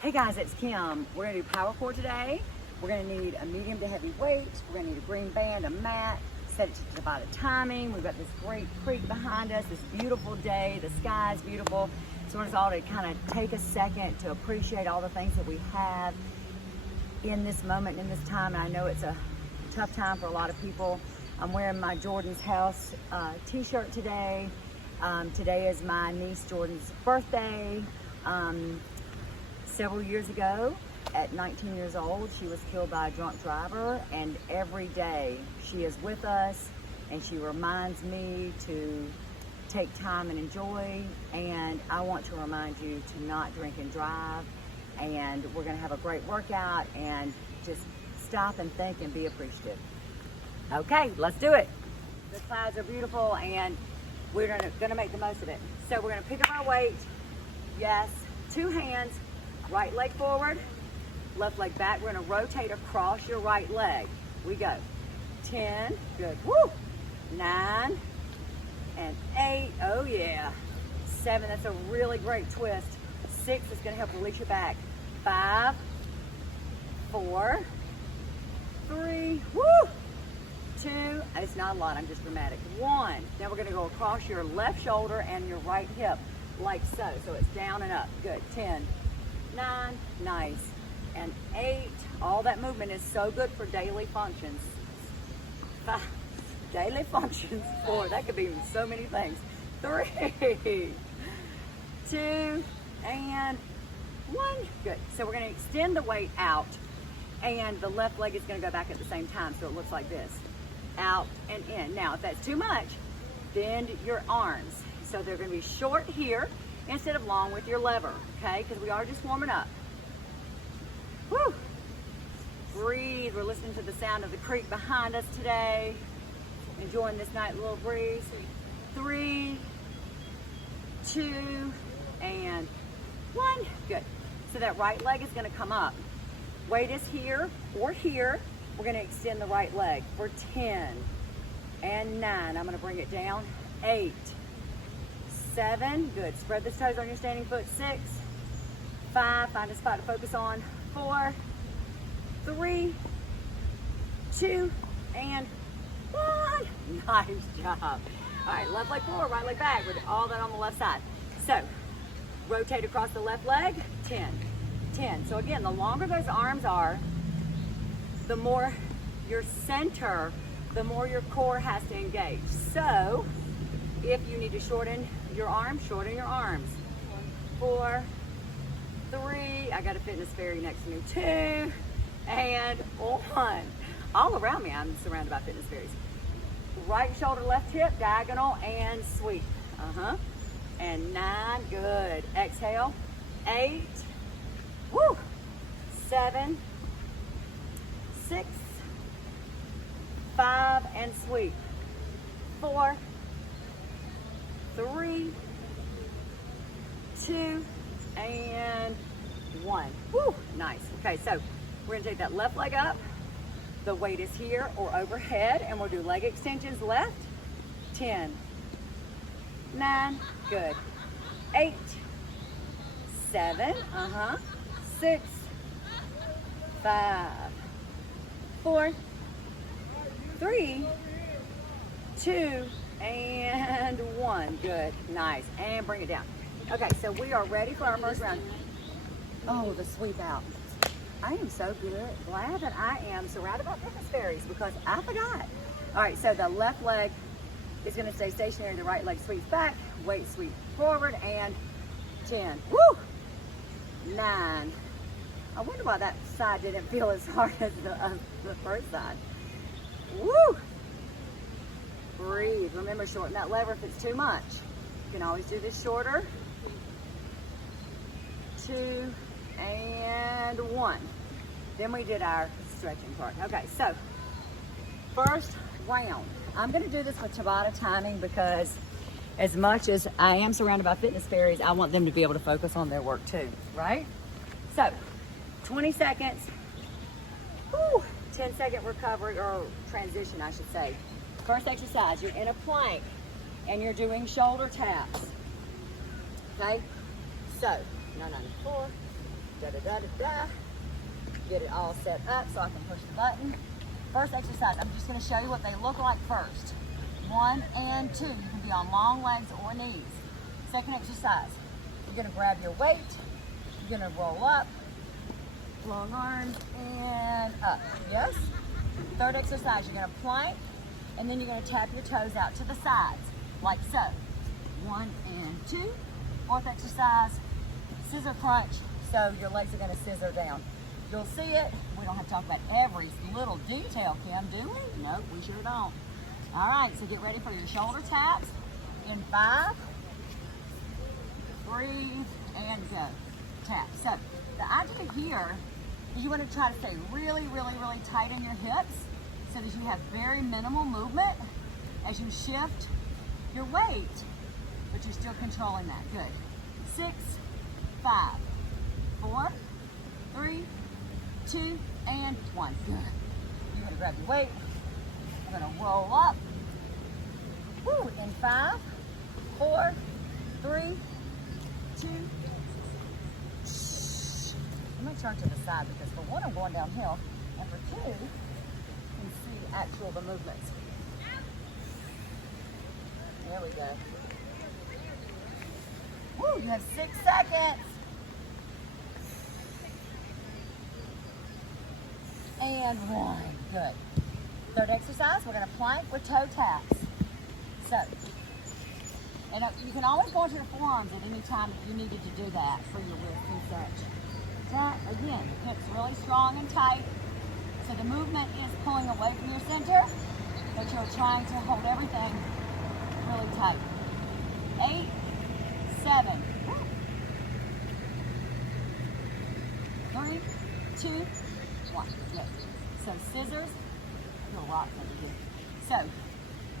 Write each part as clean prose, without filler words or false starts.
Hey guys, it's Kim. We're gonna do Powercore today. We're gonna need a medium to heavy weight. We're gonna need a green band, a mat, set it to Tabata timing. We've got this great creek behind us, this beautiful day. The sky is beautiful. So I want us all to kind of take a second to appreciate all the things that we have in this moment, in this time. And I know it's a tough time for a lot of people. I'm wearing my Jordan's House t-shirt today. Today is my niece Jordan's birthday. Several years ago, at 19 years old, she was killed by a drunk driver, and every day she is with us and she reminds me to take time and enjoy. And I want to remind you to not drink and drive, and we're going to have a great workout and just stop and think and be appreciative. Okay, let's do it. The clouds are beautiful and we're gonna make the most of it. So we're gonna pick up our weight. Yes, 2 hands, right leg forward, left leg back. We're gonna rotate across your right leg. We go. 10, good, woo. 9 and 8, oh yeah. 7, that's a really great twist. 6 is gonna help release your back. 5, 4, 3, woo. 2, it's not a lot, I'm just dramatic. 1, now we're gonna go across your left shoulder and your right hip, like so. So it's down and up, good. 10, 9, nice. And 8, all that movement is so good for daily functions. 5, daily functions. 4, that could be so many things. 3, 2, and 1, good. So we're gonna extend the weight out, and the left leg is gonna go back at the same time, so it looks like this. Out and in. Now, if that's too much, bend your arms. So they're going to be short here instead of long with your lever, okay? Because we are just warming up. Woo! Breathe. We're listening to the sound of the creek behind us today. Enjoying this nice little breeze. 3, 2, and 1. Good. So that right leg is going to come up. Weight is here or here. We're going to extend the right leg for 10 and 9. I'm going to bring it down. 8, 7, good. Spread the toes on your standing foot. 6, 5, find a spot to focus on. 4, 3, 2, and 1. Nice job. All right, left leg forward, right leg back with all that on the left side. So rotate across the left leg. 10, 10. So again, the longer those arms are, the more your center, the more your core has to engage. So if you need to shorten your arms, shorten your arms. 4, 3, I got a fitness fairy next to me. 2, and 1. All around me, I'm surrounded by fitness fairies. Right shoulder, left hip, diagonal, and sweep. And 9, good. Exhale. 8, woo. 7, 6, 5, and sweep. 4, 3, 2, and 1. Woo, nice. Okay, so we're gonna take that left leg up. The weight is here or overhead, and we'll do leg extensions left. 10, 9, good. 8, 7, 6, 5, 4, 3, 2, and 1. Good, nice. And bring it down. Okay, so we are ready for our first round. Oh, the sweep out. I am so glad that I am surrounded by fitness fairies because I forgot. All right, so the left leg is gonna stay stationary. The right leg sweeps back, weight sweep forward, and 10. Woo! 9. I wonder why that side didn't feel as hard as the first side. Woo! Breathe. Remember, shorten that lever if it's too much. You can always do this shorter. 2, and 1. Then we did our stretching part. Okay, so first round. I'm going to do this with Tabata timing because as much as I am surrounded by fitness fairies, I want them to be able to focus on their work too, right? So 20 seconds. Woo, 10-second recovery or transition, I should say. First exercise, you're in a plank and you're doing shoulder taps. Okay, so 9, 9, 4, Da-da-da-da-da. Get it all set up so I can push the button. First exercise, I'm just gonna show you what they look like first. 1 and 2, you can be on long legs or knees. Second exercise, you're gonna grab your weight, you're gonna roll up, long arms, and up, yes? Third exercise, you're gonna plank, and then you're gonna tap your toes out to the sides, like so. 1 and 2. Fourth exercise, scissor crunch, so your legs are gonna scissor down. You'll see it. We don't have to talk about every little detail, Kim, do we? Nope, we sure don't. All right, so get ready for your shoulder taps in 5, breathe, and go. Tap. So the idea here is you want to try to stay really, really, really tight in your hips so that you have very minimal movement as you shift your weight, but you're still controlling that. Good. 6, 5, 4, 3, 2, and 1. Good. You're going to grab your weight. I'm going to roll up. Woo. In 5, 4, 3, 2. I'm going to turn to the side because for one, I'm going downhill, and for two, you can see the movements. There we go. Woo, you have 6 seconds. And 1, good. Third exercise, we're gonna plank with toe taps. So, and you can always go into your forearms at any time if you needed to do that for your wrist and such. That, again, the hips really strong and tight. So the movement is pulling away from your center, but you're trying to hold everything really tight. 8, 7, 3, 2, 1. Good. So scissors, little rocks over here. So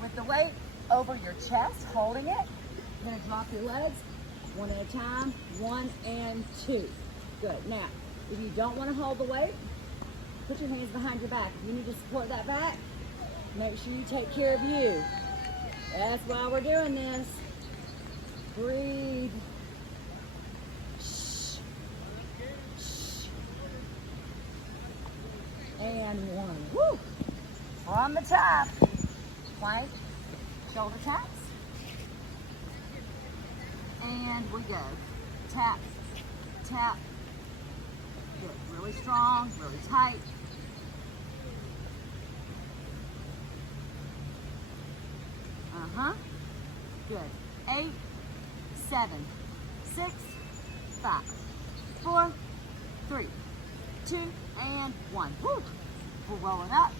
with the weight over your chest, holding it, you're gonna drop your legs one at a time, 1 and 2. Good. Now, if you don't want to hold the weight, put your hands behind your back. If you need to support that back, make sure you take care of you. That's why we're doing this. Breathe. Shh. Shh. And 1. Woo! We're on the top. Plank, shoulder taps. And we go. Tap, tap. Good. Really strong, really tight. Good. 8, 7, 6, 5, 4, 3, 2, and 1. Woo! We're rolling up.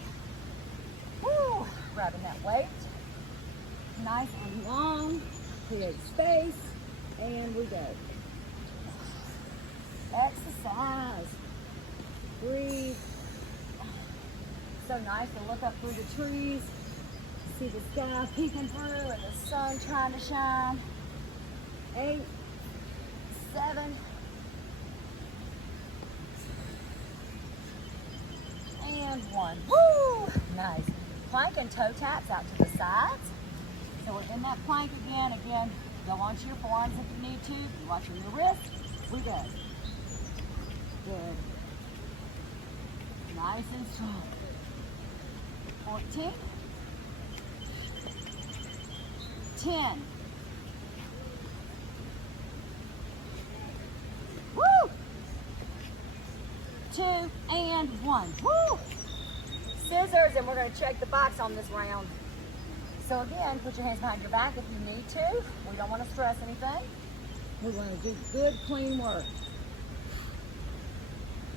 Woo! Grabbing that weight. Nice and long. Create space. And we go. Exercise. Breathe. So nice to look up through the trees, see the sky peeking through and the sun trying to shine. 8, 7, and 1. Woo! Nice. Plank and toe taps out to the sides. So we're in that plank again. Again, go onto your forearms if you need to. You're watching your wrist. We go. Good. Nice and strong. 14. 10. Woo! 2 and 1. Woo! Scissors, and we're going to check the box on this round. So again, put your hands behind your back if you need to. We don't want to stress anything. We want to do good, clean work.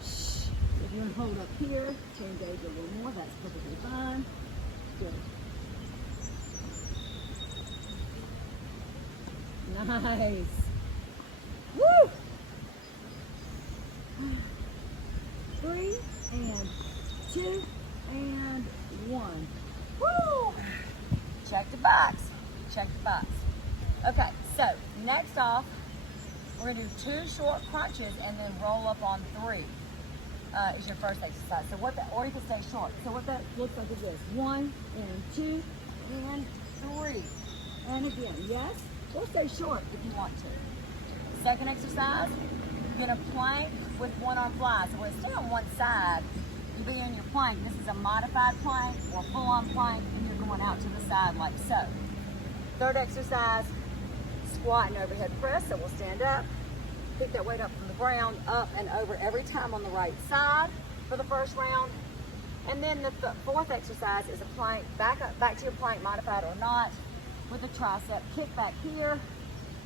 Shh. If you want to hold up here, to engage a little more, that's perfectly fine. Good. Nice. Woo! 3 and 2 and 1. Woo! Check the box. Check the box. Okay, so next off, we're going to do 2 short crunches and then roll up on 3 is your first exercise. So what that, or you can stay short. So what that looks like is this. 1 and 2 and 3. And again, yes, or stay short if you want to. Second exercise, you're going to plank with one arm fly. So when it's still on one side, you'll be in your plank. This is a modified plank or full-on plank, and you're going out to the side like so. Third exercise, squat and overhead press. So we'll stand up, pick that weight up from the ground, up and over every time on the right side for the first round. And then the fourth exercise is a plank, back to your plank, modified or not, with a tricep kick back here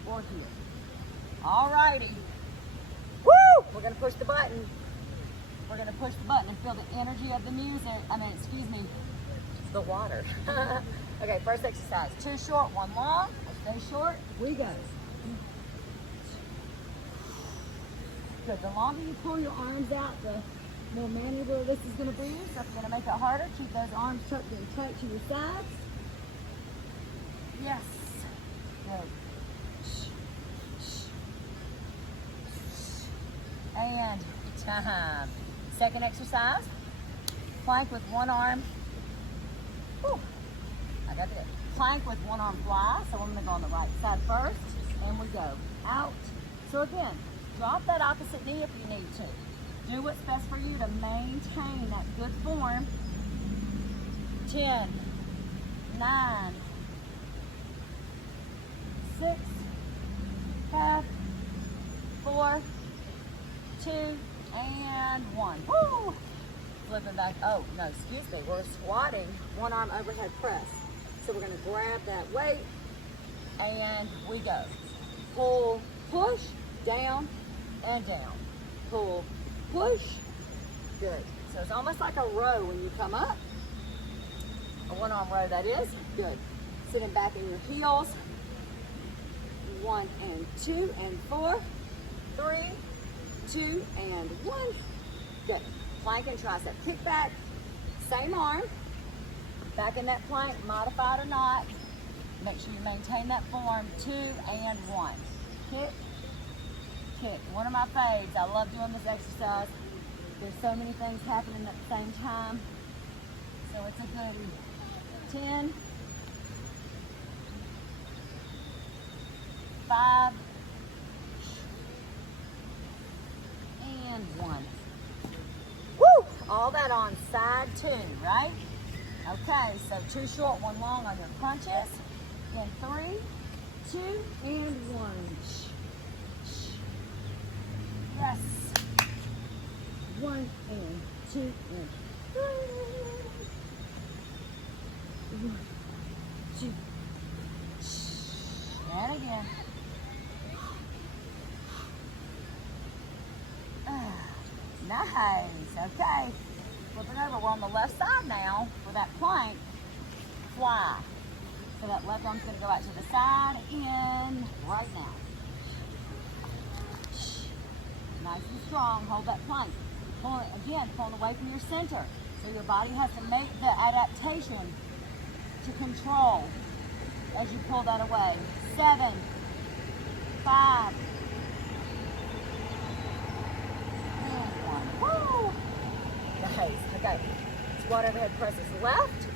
or here. All righty. Woo! We're gonna push the button. We're gonna push the button and feel the energy of the music. Excuse me, the water. Okay, first exercise, 2 short, 1 long. We'll stay short, we go. Good, the longer you pull your arms out, the more manual this is gonna be. So it's gonna make it harder. Keep those arms tucked in tight to your sides. Yes, good. And time. Second exercise, plank with one arm. Whew, I got it. Plank with one arm fly. So I'm gonna go on the right side first, and we go out. So again, drop that opposite knee if you need to. Do what's best for you to maintain that good form. 10, 9, 6, 5, 4, 2, and 1. Woo! Flipping back. Oh, no, excuse me. We're squatting, one arm overhead press. So we're going to grab that weight, and we go. Pull, push, down, and down. Pull, push. Good. So it's almost like a row when you come up. A one-arm row, that is. Good. Sitting back in your heels. 1 and 2 and 4, 3, 2 and 1. Good. Plank and tricep kick back. Same arm. Back in that plank, modified or not. Make sure you maintain that form. 2 and 1. Kick, kick. One of my faves. I love doing this exercise. There's so many things happening at the same time. So it's a goodie. 10, 5, and 1. Woo! All that on side 2, right? Okay, so 2 short, 1 long on your crunches. Then 3, 2, and 1. Yes. 1 and 2 and 3. 1, 2. And again. Nice. Okay. Flipping over. We're on the left side now for that plank. Fly. So that left arm's going to go out to the side. In right now. Nice and strong. Hold that plank. Pull it again. Pulling away from your center. So your body has to make the adaptation to control as you pull that away. 7, 5, and 1. Woo! Nice. Okay. Squat overhead presses left.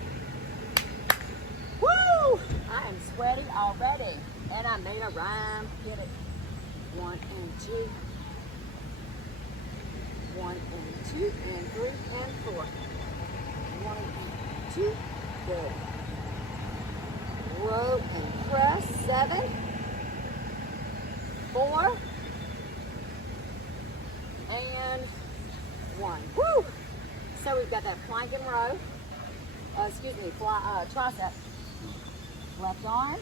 Woo! I am sweaty already. And I made a rhyme. Get it. 1 and 2. 1 and 2 and 3 and 4. 1 and 2. Good. Row and press. 7, 4, and 1. Woo! So we've got that plank and row. Tricep. Left arm,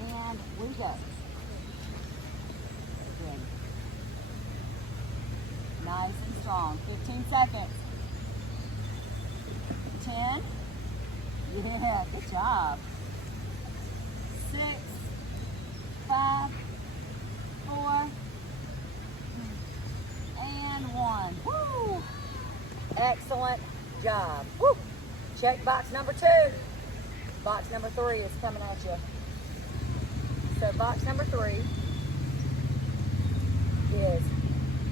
and we go. Again. Nice and strong. 15 seconds. 10. Yeah, good job. 6, 5, 4, and 1. Woo! Excellent job. Woo! Check box number 2. Box number 3 is coming at you. So box number 3 is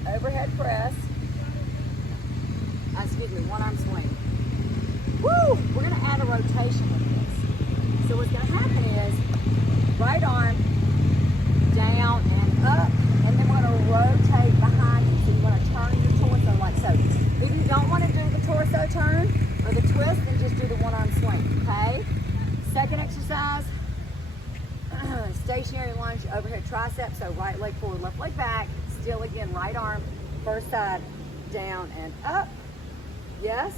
overhead press. One arm swing. Woo! We're going to add a rotation with this. So what's going to happen is right arm down and up, and then we're going to rotate behind you. So you left leg back, still again, right arm, first side, down and up. Yes.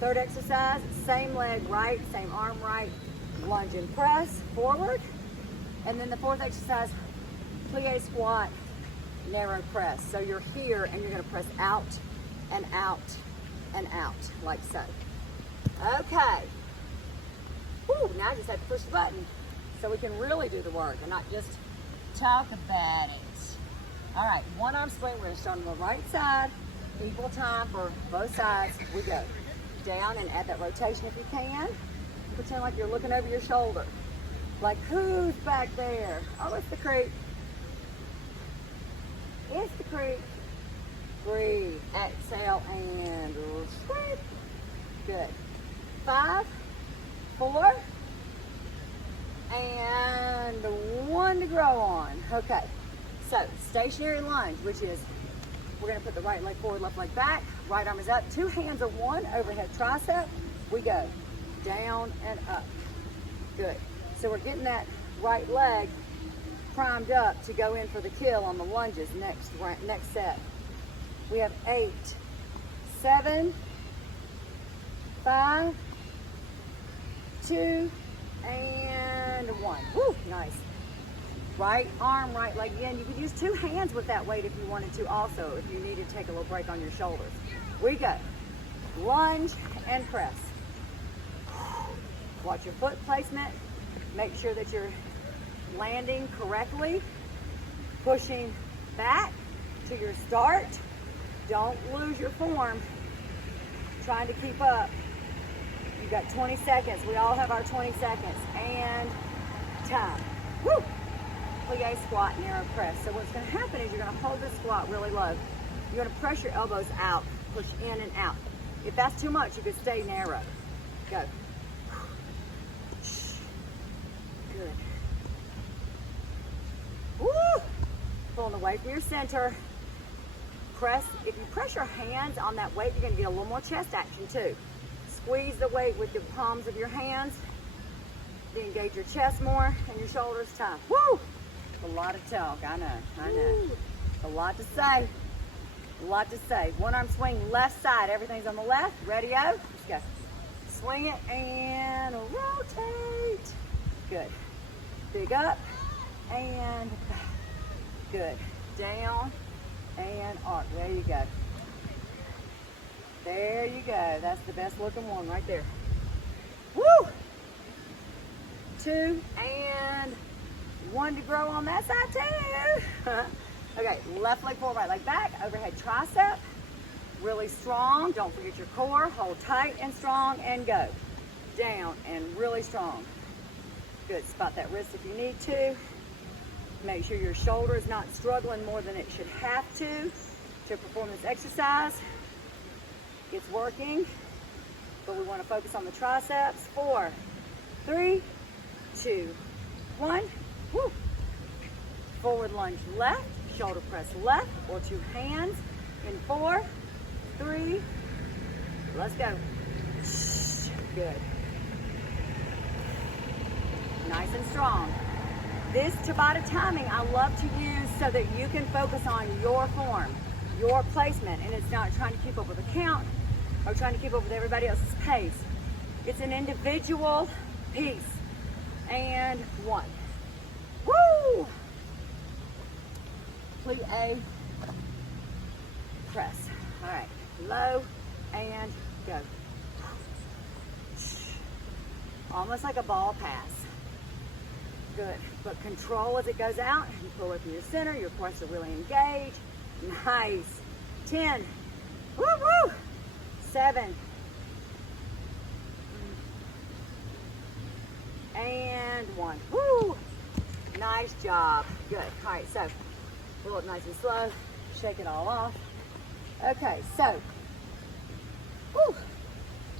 Third exercise, same leg right, same arm right, lunge and press forward. And then the fourth exercise, plie squat, narrow press. So you're here and you're gonna press out and out and out, like so. Okay. Whew, now I just have to push the button so we can really do the work and not just talk about it. All right, one arm swing. We're gonna start on the right side, equal time for both sides. We go down and add that rotation if you can. Pretend like you're looking over your shoulder. Like, who's back there? Oh, it's the creek. It's the creek. Breathe, exhale, and sweep. Good. 5, 4, and 1 to grow on. Okay, so stationary lunge, which is, we're gonna put the right leg forward, left leg back, right arm is up, 2 hands of 1, overhead tricep. We go down and up. Good. So we're getting that right leg primed up to go in for the kill on the lunges next set. We have 8, 7, 5, 2, and 1. Woo, nice. Right arm, right leg again. You could use 2 hands with that weight if you wanted to also, if you need to take a little break on your shoulders. We go. Lunge and press. Watch your foot placement. Make sure that you're landing correctly. Pushing back to your start. Don't lose your form. Trying to keep up. You got 20 seconds. We all have our 20 seconds. And time. Woo! Plie squat, narrow press. So what's going to happen is you're going to hold the squat really low. You're going to press your elbows out, push in and out. If that's too much, you can stay narrow. Go. Good. Woo! Pulling away from your center. Press. If you press your hands on that weight, you're going to get a little more chest action too. Squeeze the weight with the palms of your hands. To engage your chest more and your shoulders. Time. Woo! A lot of talk. I know. A lot to say. A lot to say. One arm swing, left side. Everything's on the left. Ready, go. Let's go. Swing it and rotate. Good. Big up and back. Good. Down and arc. There you go. There you go. That's the best looking one right there. Woo! 2 and 1 to grow on that side too. Okay, left leg forward, right leg back, overhead tricep. Really strong. Don't forget your core. Hold tight and strong and go. Down and really strong. Good. Spot that wrist if you need to. Make sure your shoulder is not struggling more than it should have to perform this exercise. It's working, but we want to focus on the triceps. 4, 3, 2, 1. Woo. Forward lunge left, shoulder press left, or 2 hands in 4, 3. Let's go. Good. Nice and strong. This Tabata timing I love to use so that you can focus on your form, your placement, and it's not trying to keep up with a count or trying to keep up with everybody else's pace. It's an individual piece. And 1. Woo! Plie press. All right, low and go. Almost like a ball pass. Good, but control as it goes out. You pull it from your center, your quads are really engaged. Nice. 10. Woo woo. 7. And 1. Woo! Nice job. Good. All right, so pull it nice and slow. Shake it all off. Okay, so woo,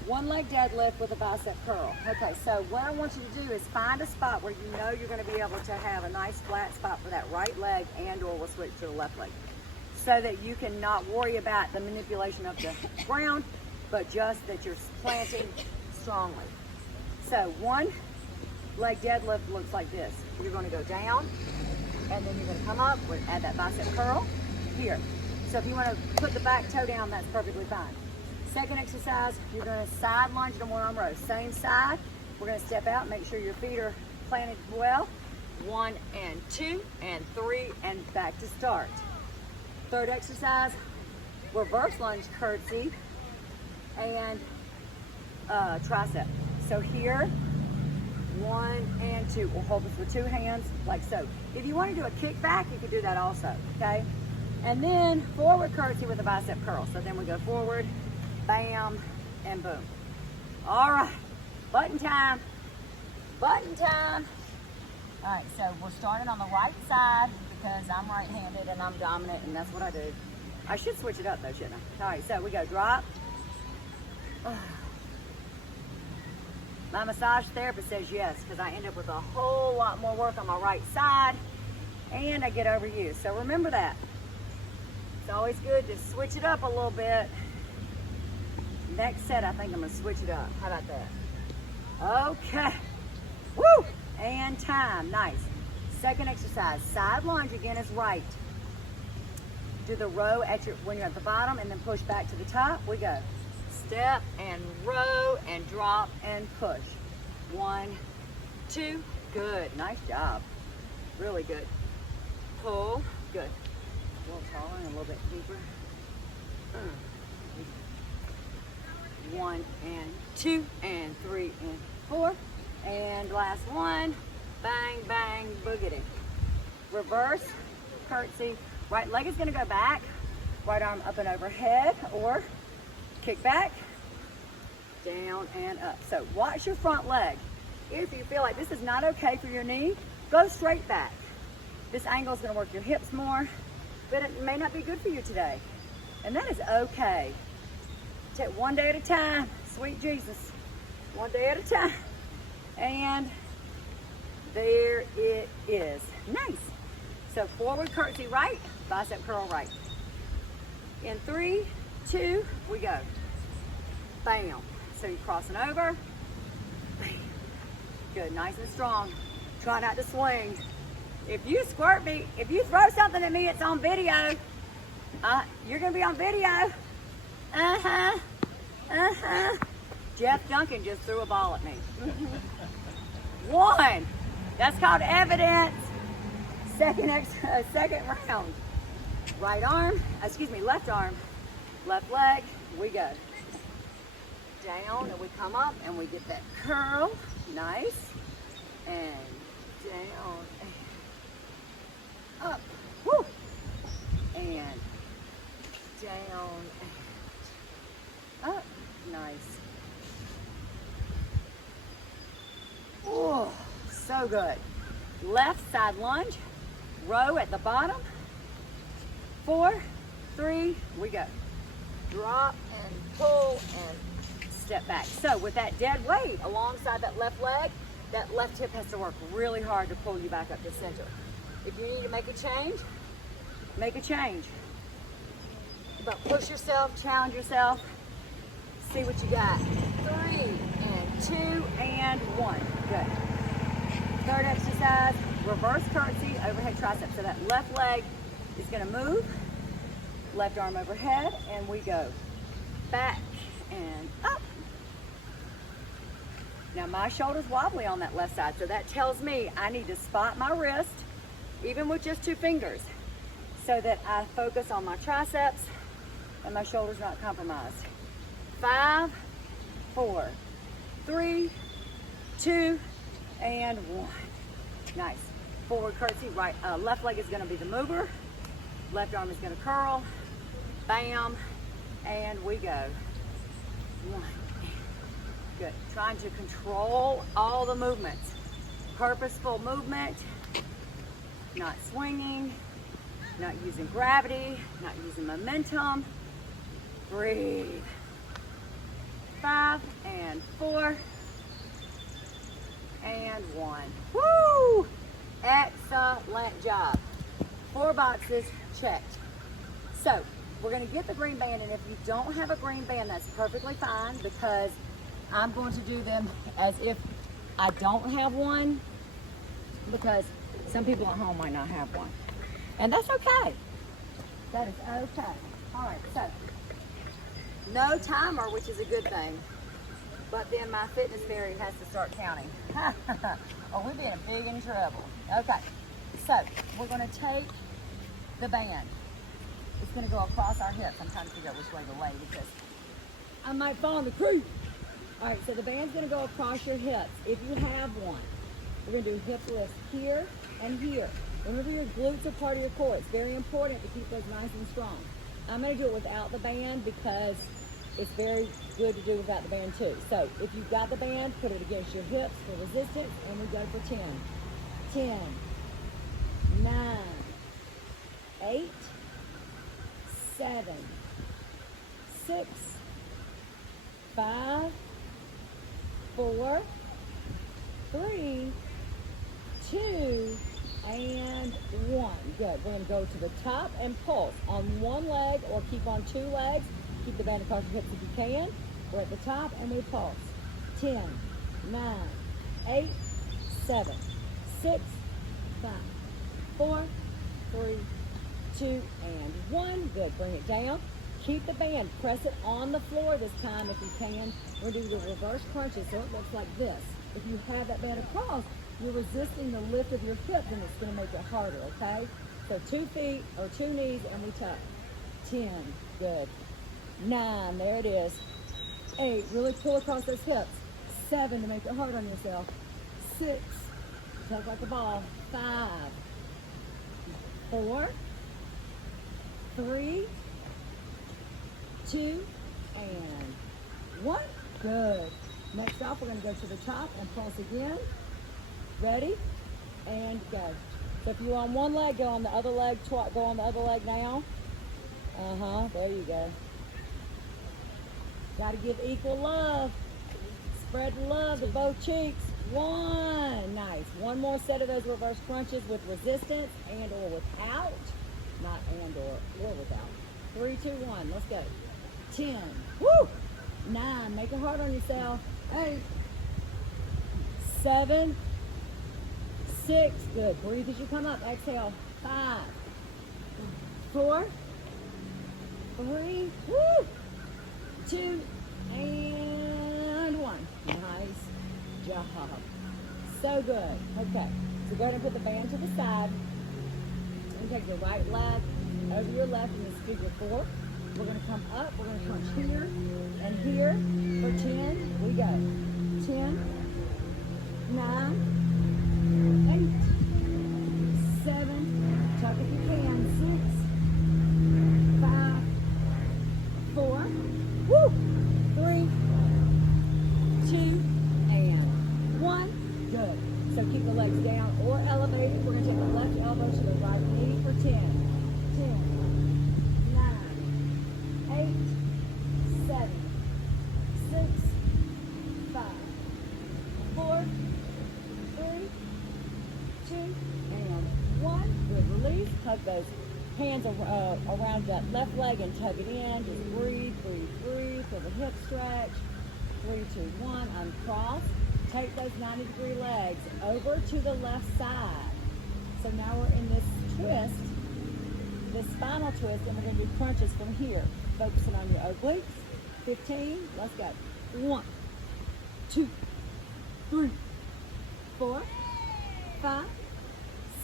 1 leg deadlift with a bicep curl. Okay, so what I want you to do is find a spot where you know you're going to be able to have a nice flat spot for that right leg, and or we'll switch to the left leg, so that you can not worry about the manipulation of the ground, but just that you're planting strongly. So 1 leg deadlift looks like this. You're going to go down, And then you're gonna come up, add that bicep curl here. So if you wanna put the back toe down, that's perfectly fine. Second exercise, you're gonna side lunge and a one-arm row. Same side, we're gonna step out, make sure your feet are planted well. 1 and 2 and 3 and back to start. Third exercise, reverse lunge curtsy and tricep. So here, 1 and 2. We'll hold this with 2 hands like so. If you want to do a kickback, you can do that also, okay? And then forward curtsy with a bicep curl. So then we go forward, bam, and boom. All right, button time, button time. All right, so we're starting on the right side because I'm right-handed and I'm dominant, and that's what I do. I should switch it up though, shouldn't I? All right, so we go drop. My massage therapist says yes, because I end up with a whole lot more work on my right side and I get overused. So remember that. It's always good to switch it up a little bit. Next set, I think I'm gonna switch it up. How about that? Okay. Woo! And time, nice. Second exercise, side lunge again is right. Do the row when you're at the bottom and then push back to the top. We go. Step and row and drop and push. 1, 2, good, nice job. Really good. Pull, good. A little taller and a little bit deeper. 1 and 2 and 3 and 4. And last one, bang, bang, boogity. Reverse, curtsy. Right leg is gonna go back, right arm up and overhead, or kick back, down and up. So watch your front leg. If you feel like this is not okay for your knee, go straight back. This angle is gonna work your hips more, but it may not be good for you today. And that is okay. Take one day at a time, sweet Jesus. One day at a time. And there it is. Nice. So forward curtsy right, bicep curl right. In 3, 2, we go. Bam. So you're crossing over. Bam. Good, nice and strong. Try not to swing. If you squirt me, if you throw something at me, it's on video. You're gonna be on video. Jeff Duncan just threw a ball at me. 1. That's called evidence. Second round. Right arm, left arm, left leg, we go. Down and we come up and we get that curl, nice. And down, and up, woo. And down, and up, nice. Oh, so good. Left side lunge, row at the bottom. 4, 3, we go. Drop and pull and step back. So with that dead weight alongside that left leg, that left hip has to work really hard to pull you back up to center. If you need to make a change, make a change. But push yourself, challenge yourself, see what you got. 3 and 2 and 1, good. Third exercise, reverse curtsy, overhead tricep. So that left leg is gonna move, left arm overhead, and we go back and up. Now my shoulder's wobbly on that left side, so that tells me I need to spot my wrist, even with just 2 fingers, so that I focus on my triceps and my shoulder's not compromised. 5, 4, 3, 2, and 1. Nice. Forward curtsy, right, left leg is gonna be the mover, left arm is gonna curl, bam, and we go. 1, good. Trying to control all the movements. Purposeful movement, not swinging, not using gravity, not using momentum. Breathe. 5 and 4 and 1. Woo! Excellent job. 4 boxes checked. So we're going to get the green band, and if you don't have a green band, that's perfectly fine, because I'm going to do them as if I don't have one, because Some people at home might not have one. And that's okay. That is okay. All right, so no timer, which is a good thing. But then my fitness fairy has to start counting. Or we're being big in trouble. Okay, so we're gonna take the band. It's gonna go across our hips. I'm trying to figure out which way to lay because I might fall in the creek. All right, so the band's gonna go across your hips. If you have one, we're gonna do hip lifts here and here. Remember your glutes are part of your core. It's very important to keep those nice and strong. I'm gonna do it without the band because it's very good to do without the band too. So if you've got the band, put it against your hips for resistance, and we go for 10. 10, 9, 8, 7, 6, 5, 4, 3, 2, and 1. Good. We're going to go to the top and pulse on one leg or keep on two legs. Keep the band across your hips if you can. We're at the top and we pulse. 10, 9, 8, 7, 6, 5, 4, 3, 2, and 1. Good. Bring it down. Keep the band. Press it on the floor this time if you can. We're going to do the reverse crunches so it looks like this. If you have that band across, you're resisting the lift of your hips and it's going to make it harder, okay? So 2 feet or 2 knees and we tuck. 10. Good. 9. There it is. 8. Really pull across those hips. 7 to make it hard on yourself. 6. Tuck like a ball. 5. 4. 3. 2, and 1. Good. Next off, we're going to go to the top and pulse again. Ready? And go. So if you're on one leg, go on the other leg. Go on the other leg now. There you go. Got to give equal love. Spread love to both cheeks. 1. Nice. One more set of those reverse crunches with resistance and or without. Not and or without. 3, 2, 1. Let's go. 10. Woo! 9. Make it hard on yourself. 8. 7. 6. Good. Breathe as you come up. Exhale. 5. 4. 3. Woo! 2. And 1. Nice job. So good. Okay. So go ahead and put the band to the side. And take your right leg over your left in this figure 4. We're going to come up. We're going to punch here and here for 10. We go. 10, 9, 8, 7. Tuck if you can. 6, 5, 4. Woo! 3, 2, and 1. Good. So keep the legs down or elevated. We're going to take the left elbow to the right knee for 10. 10. 8, 7, 6, 5, 4, 3, 2, and 1. Good. Release. Hug those hands around that left leg and tug it in. Just breathe, breathe, breathe. Feel the hip stretch. 3, 2, 1. Uncross. Take those 90-degree legs over to the left side. So now we're in this twist, this spinal twist, and we're going to do crunches from here. Focusing on your obliques. 15. Let's go. 1, 2, 3, 4, 5,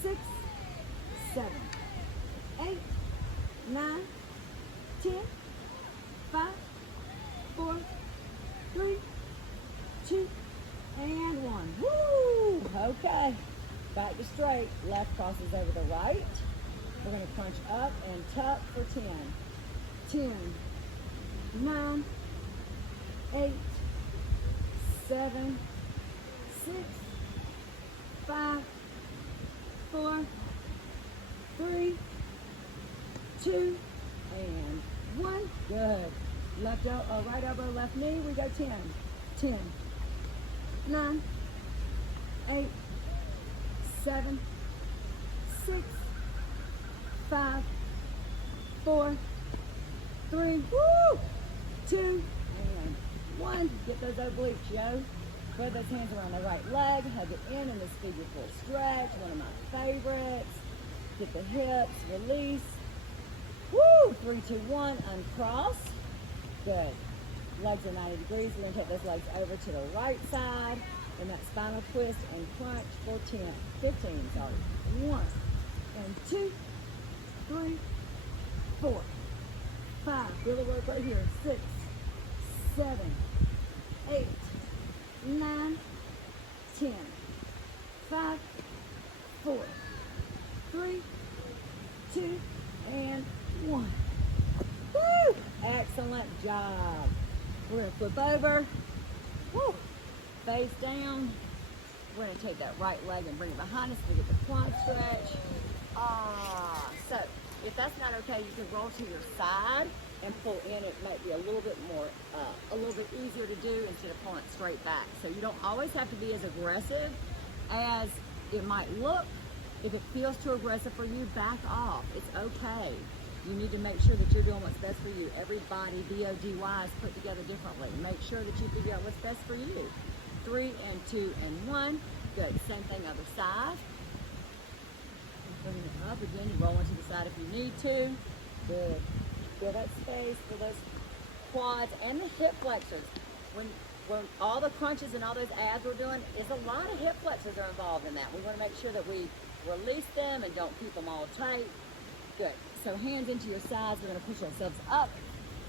6, 7, 8, 9, 10, 5, 4, 3, 2, and 1. Woo! Okay. Back to straight. Left crosses over the right. We're going to crunch up and tuck for 10. 10, 9, 8, 7, 6, 5, 4, 3, 2, and 1. Good. Left elbow, right elbow, left knee. We go 10. 10, 9, 8, 7, 6, 5, 4, 3, 2, and 1. Get those obliques, yo. Put those hands around the right leg, hug it in this figure full stretch, one of my favorites. Get the hips, release. Woo! 3, 2, 1, uncross. Good. Legs are 90 degrees. We're going to take those legs over to the right side. And that spinal twist and crunch for 15, sorry. 1, and 2, 3, 4, 5. Feel the work right here. 6, 7, 8, 9, 10. 5, 4, 3, 2, and 1. Woo! Excellent job. We're going to flip over. Woo! Face down. We're going to take that right leg and bring it behind us to get the quad stretch. So if that's not okay, you can roll to your side and pull in. It might be a little bit easier to do instead of pulling it straight back. So you don't always have to be as aggressive as it might look. If it feels too aggressive for you, back off. It's okay. You need to make sure that you're doing what's best for you. Every body, BODY, is put together differently. Make sure that you figure out what's best for you. 3, and 2, and 1. Good. Same thing, other side. Bringing it up again. You roll into the side if you need to. Good. Feel that space for those quads and the hip flexors. When all the crunches and all those abs we're doing, is a lot of hip flexors are involved in that. We want to make sure that we release them and don't keep them all tight. Good. So hands into your sides. We're going to push ourselves up.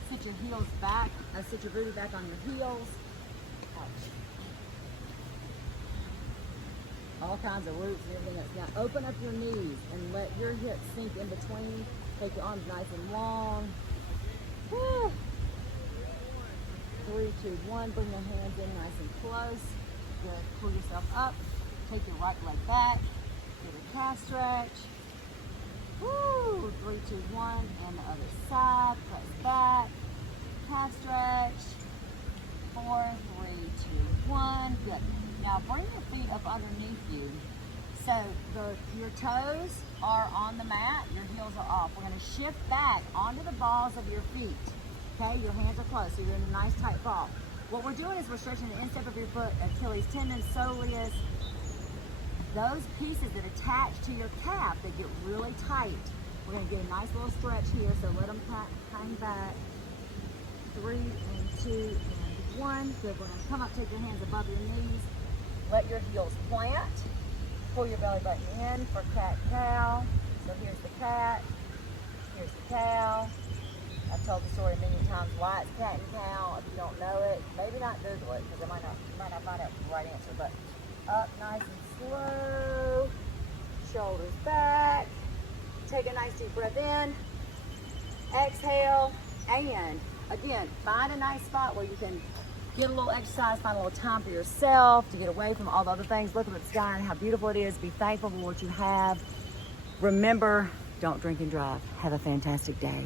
Sit your heels back. Sit your booty back on your heels. Ouch. All kinds of roots and everything else. Now open up your knees and let your hips sink in between. Take your arms nice and long. Woo. 3, 2, 1. Bring your hands in nice and close. Good. Pull yourself up. Take your right leg back. Get a calf stretch. Woo! 3, 2, 1. And the other side. Press back. Calf stretch. 4, 3, 2, 1. Good. Now bring your feet up underneath you. So your toes are on the mat, your heels are off. We're going to shift back onto the balls of your feet. Okay, your hands are closed, so you're in a nice tight ball. What we're doing is we're stretching the instep of your foot, Achilles tendon, soleus, those pieces that attach to your calf that get really tight. We're going to get a nice little stretch here, so let them hang back. 3, and 2, and 1. Good. We're going to come up, take your hands above your knees. Let your heels plant. Pull your belly button in for cat-cow. So here's the cat. Here's the cow. I've told the story many times why it's cat and cow. If you don't know it, maybe not Google it because you might not find out the right answer. But up nice and slow. Shoulders back. Take a nice deep breath in. Exhale. And again, find a nice spot where you can get a little exercise, find a little time for yourself to get away from all the other things. Look at the sky and how beautiful it is. Be thankful for what you have. Remember, don't drink and drive. Have a fantastic day.